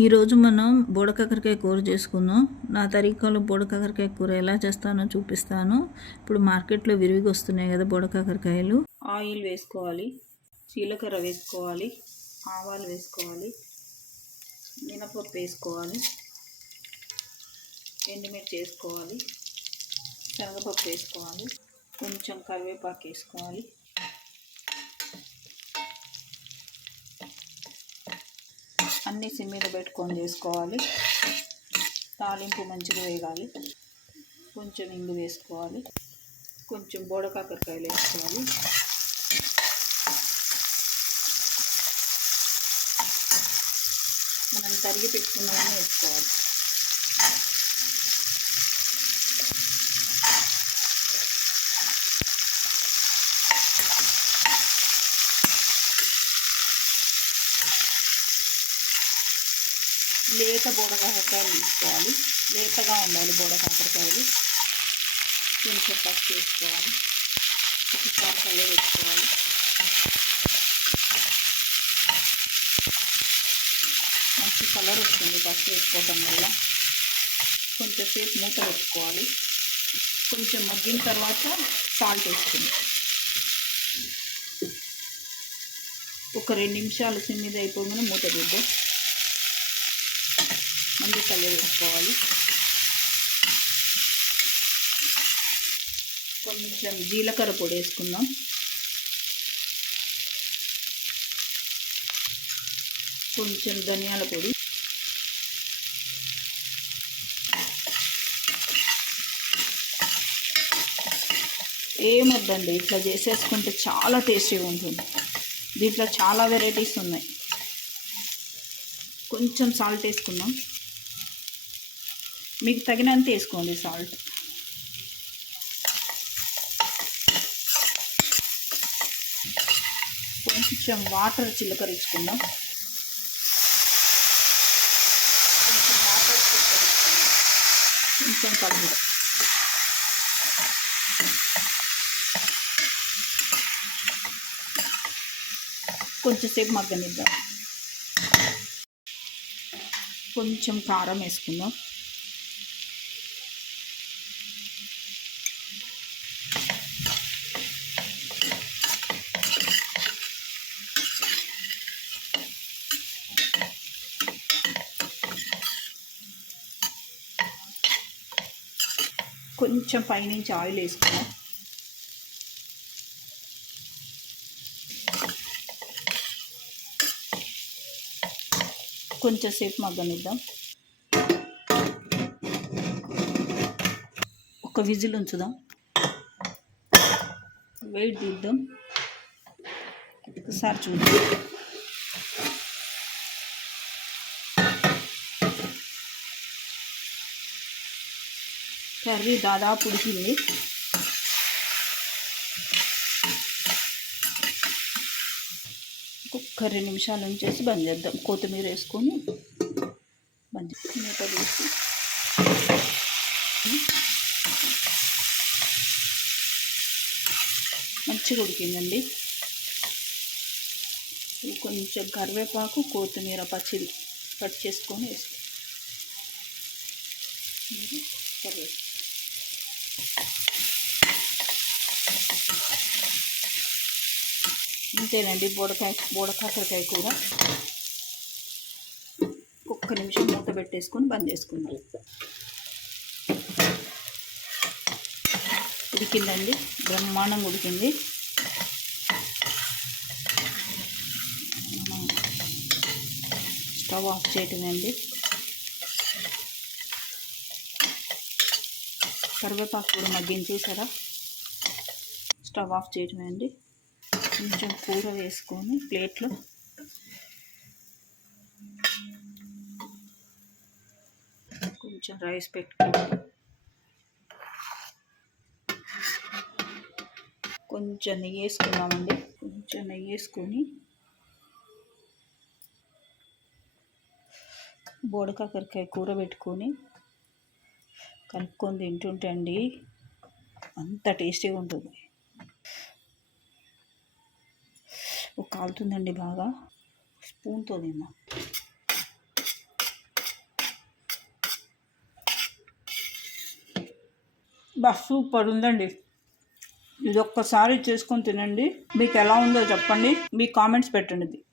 ఈరోజు మనం బోడకాకరకాయ కూర చేసుకుందాం. నా తరీకాలో బోడకాకరకాయ కూర ఎలా చేస్తానో చూపిస్తాను. ఇప్పుడు మార్కెట్లో విరివిగా వస్తున్నాయి కదా బోడకాకరకాయలు. ఆయిల్ వేసుకోవాలి, జీలకర్ర వేసుకోవాలి, ఆవాలు వేసుకోవాలి, మినపప్పు వేసుకోవాలి, ఎండుమిర్చి వేసుకోవాలి, శనగపప్పు వేసుకోవాలి, కొంచెం కరివేపాకు వేసుకోవాలి, అన్నీ సిమ్ మీద పెట్టుకొని చేసుకోవాలి. తాలింపు మంచిగా వేయాలి, కొంచెం ఇంగు వేసుకోవాలి, కొంచెం బోడకాకరకాయలు వేసుకోవాలి, మనం తరిగి పెట్టుకున్నవన్నీ వేసుకోవాలి. లేత బోడకాకరకాయలు తీసుకోవాలి, లేతగా ఉండాలి బోడకాకరకాయలు. కొంచెం పసుపు వేసుకోవాలి, ఒకసారి కలర్ వేసుకోవాలి, మంచి కలర్ వస్తుంది పసుపు వేసుకోవటం వల్ల. కొంచెంసేపు మూత పెట్టుకోవాలి, కొంచెం మగ్గిన తర్వాత సాల్ట్ వేసుకుంది. ఒక 2 నిమిషాలు సిమ్ మీద అయిపోగానే మూత తీద్దాం. మంచి కలర్ వేసుకోవాలి, కొంచెం జీలకర్ర పొడి వేసుకుందాం, కొంచెం ధనియాల పొడి, ఏమొద్దండి ఇట్లా చేసేసుకుంటే చాలా టేస్టీగా ఉంటుంది. దీంట్లో చాలా వెరైటీస్ ఉన్నాయి. కొంచెం సాల్ట్ వేసుకుందాం, మీకు తగినంత వేసుకోండి సాల్ట్. కొంచెం వాటర్ చిలకరించుకుందాం, కొంచెం కలుపు, కొంచెంసేపు మగ్గనిద్దాం. కొంచెం కారం వేసుకుందాం, కొంచెం పైనుంచి ఆయిల్ వేసుకుందాం, కొంచెంసేపు మగ్గనిద్దాం. ఒక విజిల్ ఉంచుదాం, వెయిట్ తీద్దాం, ఒకసారి చూద్దాం. కర్రీ దాదాపు ఉడికింది. ఒక 2 నిమిషాలు ఉంచేసి బంద్ చేద్దాం. కొత్తిమీర వేసుకొని బంద్ చేసి మూత వేసి మంచిగా ఉడికిందండి. కొంచెం కరివేపాకు, కొత్తిమీర పచ్చిది కట్ చేసుకొని వేసుకో. ఇంతేనండి బోడకాకరకాయ కూర. ఒక్క నిమిషం మూత పెట్టేసుకొని బంద్ చేసుకుందాం. ఉడికిందండి, బ్రహ్మాండంగా ఉడికింది. స్టవ్ ఆఫ్ చేయటమేండి. కరివేపాకు కూడా మగ్గించేసారా, స్టవ్ ఆఫ్ చేయటమే అండి. కొంచెం కూర వేసుకొని ప్లేట్లో కొంచెం రైస్ పెట్టుకొని కొంచెం నెయ్యి వేసుకున్నామండి. కొంచెం నెయ్యి వేసుకొని బోడకాకరకాయ కూర పెట్టుకొని కలుపుకొని తింటుంటే అండి అంత టేస్టీగా ఉంటుంది. కాలుతుందండి బాగా, స్పూన్తో తిన్నా. సూపర్ ఉందండి. ఇది ఒక్కసారి చేసుకొని తినండి, మీకు ఎలా ఉందో చెప్పండి, మీ కామెంట్స్ పెట్టండి.